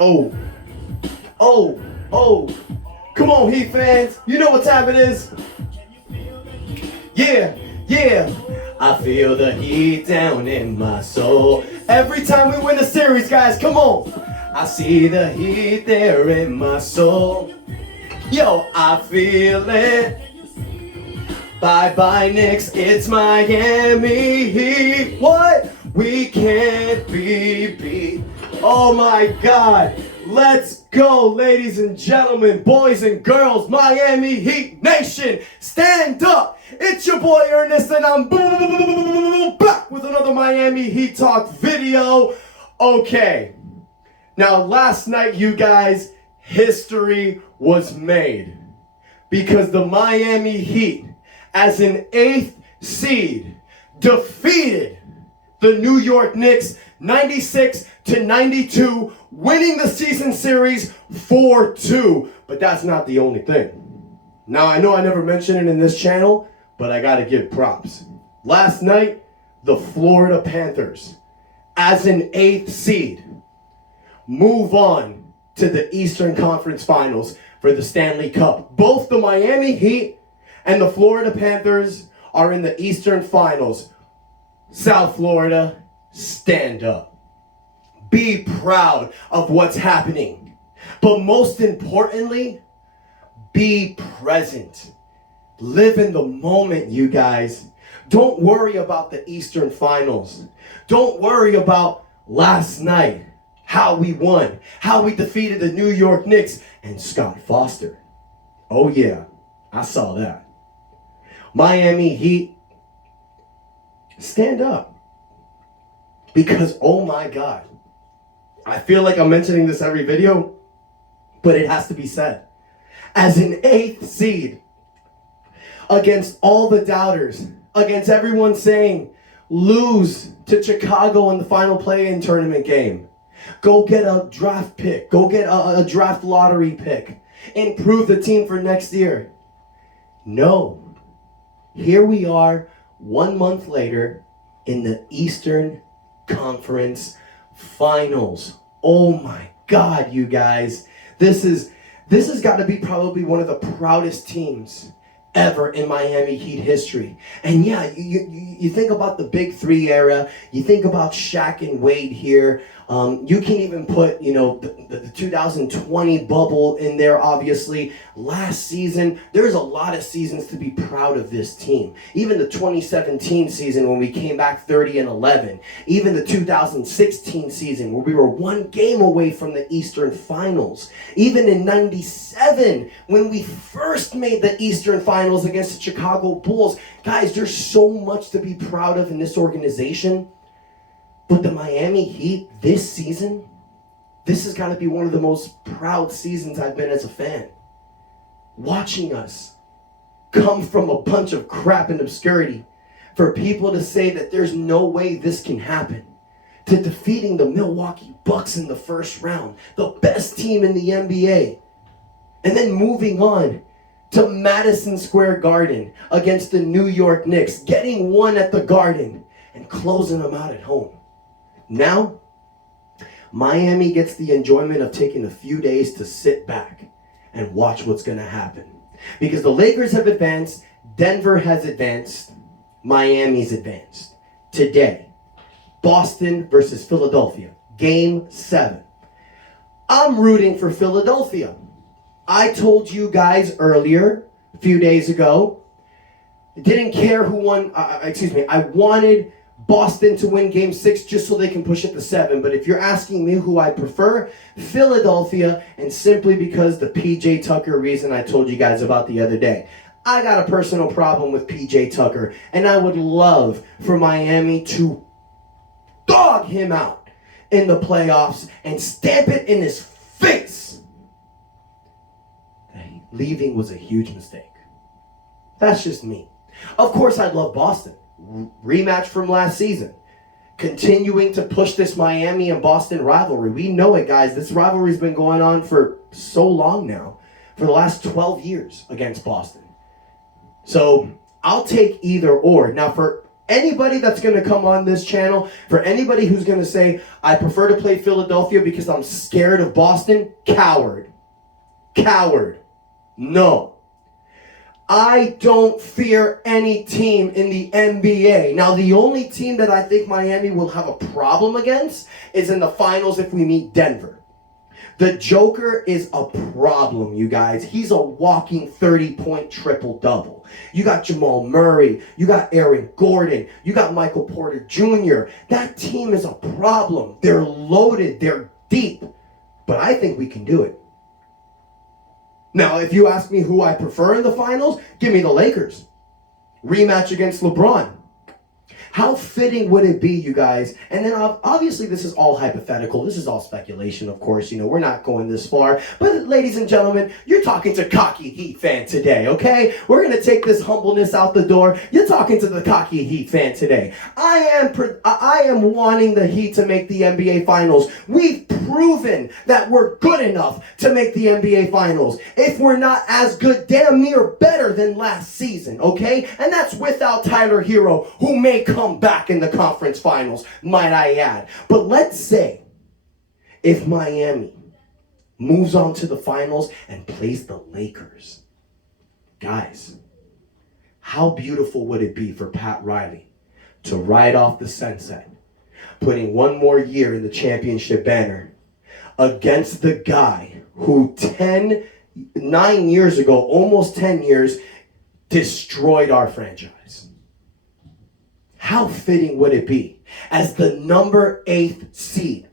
Oh, oh, oh. Come on, Heat fans. You know what time it is. Yeah, yeah. I feel the heat down in my soul. Every time we win a series, guys, come on. I see the heat there in my soul. Yo, I feel it. Bye-bye, Knicks, it's Miami Heat. What? We can't be beat. Oh my God. Let's go, ladies and gentlemen, boys and girls, Miami Heat Nation. Stand up. It's your boy Ernest, and I'm back with another Miami Heat Talk video. Okay. Now, last night, you guys, history was made because the Miami Heat, as an 8th seed, defeated the New York Knicks 96-92, winning the season series 4-2. But that's not the only thing. Now, I know I never mentioned it in this channel, but I gotta give props. Last night, the Florida Panthers, as an 8th seed, move on to the Eastern Conference Finals for the Stanley Cup. Both the Miami Heat and the Florida Panthers are in the Eastern Finals. South Florida, stand up. Be proud of what's happening. But most importantly, be present. Live in the moment, you guys. Don't worry about the Eastern Finals. Don't worry about last night, how we won, how we defeated the New York Knicks and Scott Foster. Oh yeah, I saw that. Miami Heat, stand up. Because, oh my God, I feel like I'm mentioning this every video, but it has to be said. As an 8th seed, against all the doubters, against everyone saying, lose to Chicago in the final play-in tournament game. Go get a draft pick. Go get a draft lottery pick. Improve the team for next year. No. Here we are 1 month later in the Eastern Conference Finals. Oh my God, you guys. This has got to be probably one of the proudest teams ever in Miami Heat history. And yeah, you think about the Big Three era. You think about Shaq and Wade here. You can even put, the 2020 bubble in there, obviously. Last season, there's a lot of seasons to be proud of this team. Even the 2017 season when we came back 30-11. Even the 2016 season where we were 1 game away from the Eastern Finals. Even in 97 when we first made the Eastern Finals against the Chicago Bulls. Guys, there's so much to be proud of in this organization. But the Miami Heat this season, this has got to be one of the most proud seasons I've been as a fan. Watching us come from a bunch of crap and obscurity, for people to say that there's no way this can happen, to defeating the Milwaukee Bucks in the first round, the best team in the NBA, and then moving on to Madison Square Garden against the New York Knicks, getting one at the Garden and closing them out at home. Now, Miami gets the enjoyment of taking a few days to sit back and watch what's going to happen. Because the Lakers have advanced, Denver has advanced, Miami's advanced. Today, Boston versus Philadelphia, Game 7. I'm rooting for Philadelphia. I told you guys earlier, a few days ago, didn't care who won, I wanted Boston to win Game 6 just so they can push it to 7. But if you're asking me who I prefer, Philadelphia, and simply because the PJ Tucker reason I told you guys about the other day. I got a personal problem with PJ Tucker, and I would love for Miami to dog him out in the playoffs and stamp it in his face. Leaving was a huge mistake. That's just me. Of course, I'd love Boston. Rematch from last season. Continuing to push this Miami and Boston rivalry. We know it, guys. This rivalry's been going on for so long now. For the last 12 years against Boston. So, I'll take either or. Now, for Anybody that's going to come on this channel, for anybody who's going to say, I prefer to play Philadelphia because I'm scared of Boston, coward. Coward. No. I don't fear any team in the NBA. Now, the only team that I think Miami will have a problem against is in the finals if we meet Denver. The Joker is a problem, you guys. He's a walking 30-point triple-double. You got Jamal Murray. You got Aaron Gordon. You got Michael Porter Jr. That team is a problem. They're loaded. They're deep. But I think we can do it. Now, if you ask me who I prefer in the finals, give me the Lakers. Rematch against LeBron. How fitting would it be, you guys? And then obviously this is all hypothetical. This is all speculation, of course. You know, we're not going this far. But ladies and gentlemen, you're talking to cocky Heat fan today, okay? We're going to take this humbleness out the door. You're talking to the cocky Heat fan today. I am wanting the Heat to make the NBA Finals. We've proven that we're good enough to make the NBA Finals. If we're not as good, damn near better than last season, okay? And that's without Tyler Hero, who may come back in the conference finals, might I add. But let's say if Miami moves on to the finals and plays the Lakers, guys, how beautiful would it be for Pat Riley to ride off the sunset, putting one more year in the championship banner against the guy who 9 years ago, almost 10 years, destroyed our franchise? How fitting would it be? As the number 8th seed,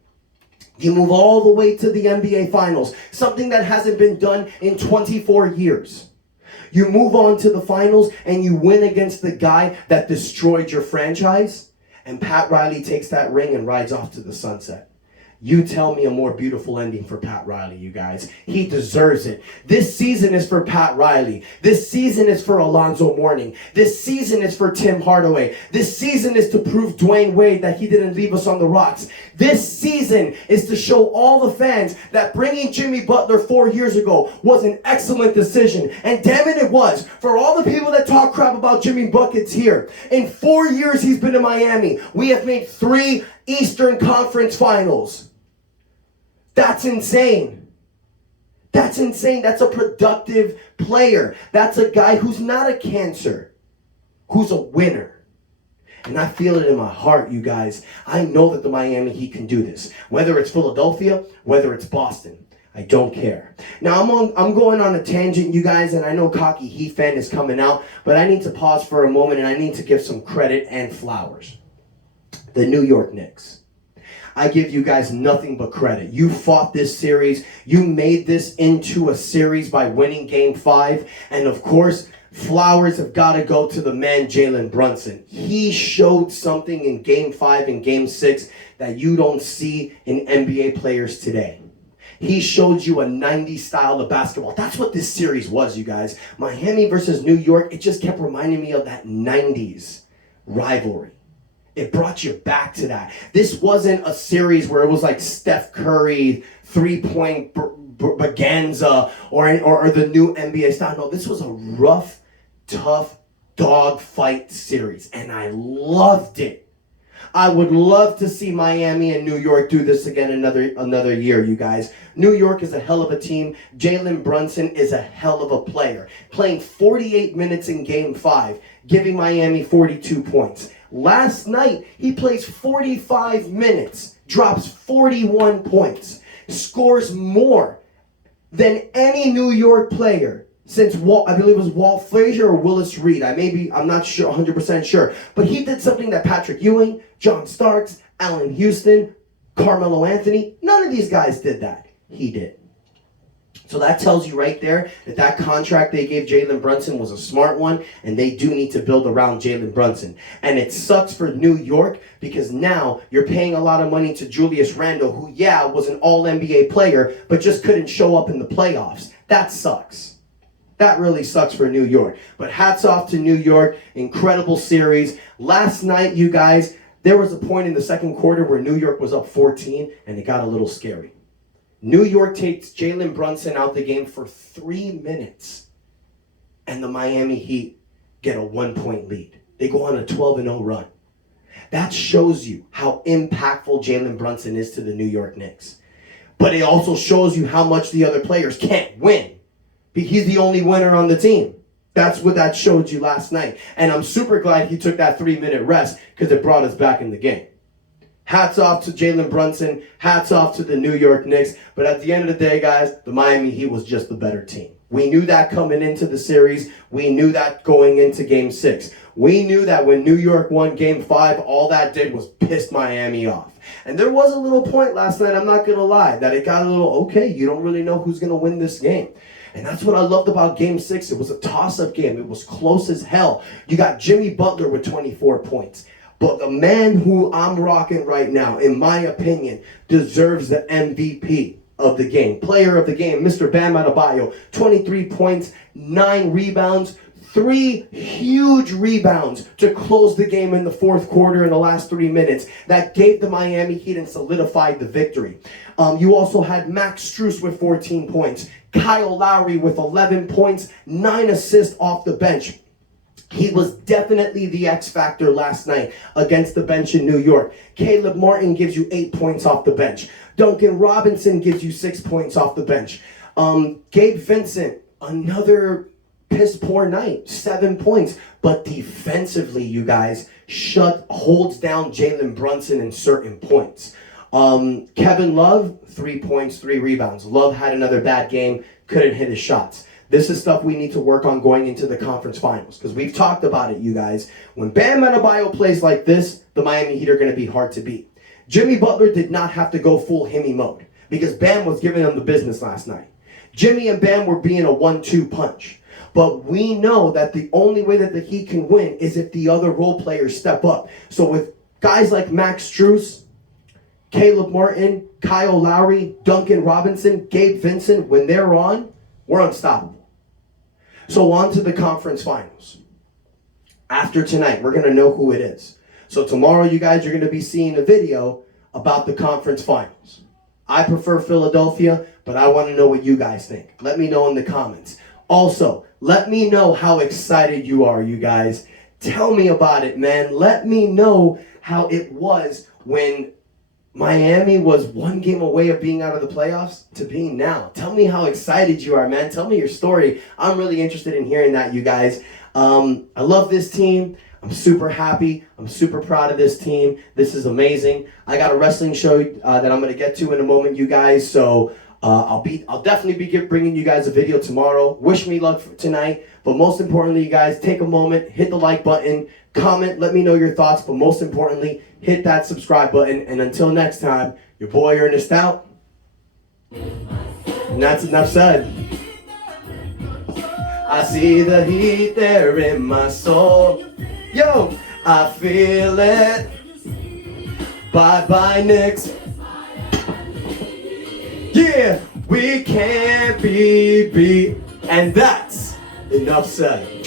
you move all the way to the NBA Finals, something that hasn't been done in 24 years. You move on to the finals and you win against the guy that destroyed your franchise, and Pat Riley takes that ring and rides off to the sunset. You tell me a more beautiful ending for Pat Riley, you guys. He deserves it. This season is for Pat Riley. This season is for Alonzo Mourning. This season is for Tim Hardaway. This season is to prove Dwayne Wade that he didn't leave us on the rocks. This season is to show all the fans that bringing Jimmy Butler 4 years ago was an excellent decision. And damn it was. For all the people that talk crap about Jimmy Buckets here, in 4 years he's been to Miami, we have made 3 Eastern Conference Finals. That's insane. That's insane. That's a productive player. That's a guy who's not a cancer, who's a winner. And I feel it in my heart, you guys. I know that the Miami Heat can do this. Whether it's Philadelphia, whether it's Boston, I don't care. Now, I'm going on a tangent, you guys, and I know cocky Heat fan is coming out, but I need to pause for a moment and I need to give some credit and flowers. The New York Knicks. I give you guys nothing but credit. You fought this series. You made this into a series by winning Game 5. And of course, flowers have got to go to the man, Jalen Brunson. He showed something in Game 5 and Game 6 that you don't see in NBA players today. He showed you a 90s style of basketball. That's what this series was, you guys. Miami versus New York, it just kept reminding me of that 90s rivalry. It brought you back to that. This wasn't a series where it was like Steph Curry, 3-point Baganza, or the new NBA style. No, this was a rough, tough dog fight series, and I loved it. I would love to see Miami and New York do this again another year, you guys. New York is a hell of a team. Jalen Brunson is a hell of a player. Playing 48 minutes in Game 5, giving Miami 42 points. Last night, he plays 45 minutes, drops 41 points, scores more than any New York player since I believe it was Walt Frazier or Willis Reed. I'm not sure, 100% sure. But he did something that Patrick Ewing, John Starks, Allen Houston, Carmelo Anthony, none of these guys did that. He did. So that tells you right there that contract they gave Jalen Brunson was a smart one, and they do need to build around Jalen Brunson. And it sucks for New York because now you're paying a lot of money to Julius Randle, who, was an all-NBA player, but just couldn't show up in the playoffs. That sucks. That really sucks for New York. But hats off to New York. Incredible series. Last night, you guys, there was a point in the second quarter where New York was up 14, and it got a little scary. New York takes Jalen Brunson out the game for 3 minutes, and the Miami Heat get a 1-point lead. They go on a 12-0 run. That shows you how impactful Jalen Brunson is to the New York Knicks. But it also shows you how much the other players can't win. He's the only winner on the team. That's what that showed you last night. And I'm super glad he took that 3-minute rest because it brought us back in the game. Hats off to Jalen Brunson. Hats off to the New York Knicks. But at the end of the day, guys, the Miami Heat was just the better team. We knew that coming into the series. We knew that going into Game 6. We knew that when New York won Game 5, all that did was piss Miami off. And there was a little point last night, I'm not going to lie, that it got a little, okay, you don't really know who's going to win this game. And that's what I loved about Game 6. It was a toss-up game. It was close as hell. You got Jimmy Butler with 24 points. But the man who I'm rocking right now, in my opinion, deserves the MVP of the game. Player of the game, Mr. Bam Adebayo. 23 points, 9 rebounds, 3 huge rebounds to close the game in the fourth quarter in the last 3 minutes. That gave the Miami Heat and solidified the victory. You also had Max Strus with 14 points. Kyle Lowry with 11 points, 9 assists off the bench. He was definitely the X factor last night against the bench in New York. Caleb Martin gives you 8 points off the bench. Duncan Robinson gives you 6 points off the bench. Gabe Vincent, another piss poor night, 7 points. But defensively, you guys, holds down Jalen Brunson in certain points. Kevin Love, 3 points, 3 rebounds. Love had another bad game, couldn't hit his shots. This is stuff we need to work on going into the conference finals because we've talked about it, you guys. When Bam Adebayo plays like this, the Miami Heat are going to be hard to beat. Jimmy Butler did not have to go full Hemi mode because Bam was giving them the business last night. Jimmy and Bam were being a 1-2 punch. But we know that the only way that the Heat can win is if the other role players step up. So with guys like Max Strus, Caleb Martin, Kyle Lowry, Duncan Robinson, Gabe Vincent, when they're on, we're unstoppable. So on to the conference finals. After tonight, we're going to know who it is. So tomorrow, you guys are going to be seeing a video about the conference finals. I prefer Philadelphia, but I want to know what you guys think. Let me know in the comments. Also, let me know how excited you are, you guys. Tell me about it, man. Let me know how it was when Miami was 1 game away of being out of the playoffs to being now. Tell me how excited you are, man. Tell me your story. I'm really interested in hearing that, you guys. I love this team. I'm super happy. I'm super proud of this team. This is amazing. I got a wrestling show that I'm going to get to in a moment, you guys. So I'll definitely be bringing you guys a video tomorrow. Wish me luck for tonight. But most importantly, you guys, take a moment, hit the like button, comment, let me know your thoughts. But most importantly, hit that subscribe button. And until next time, your boy Ernest out. And that's enough said. I see the heat there in my soul. Yo, I feel it. Bye-bye, Knicks. Yeah, we can't be beat. And that's enough said.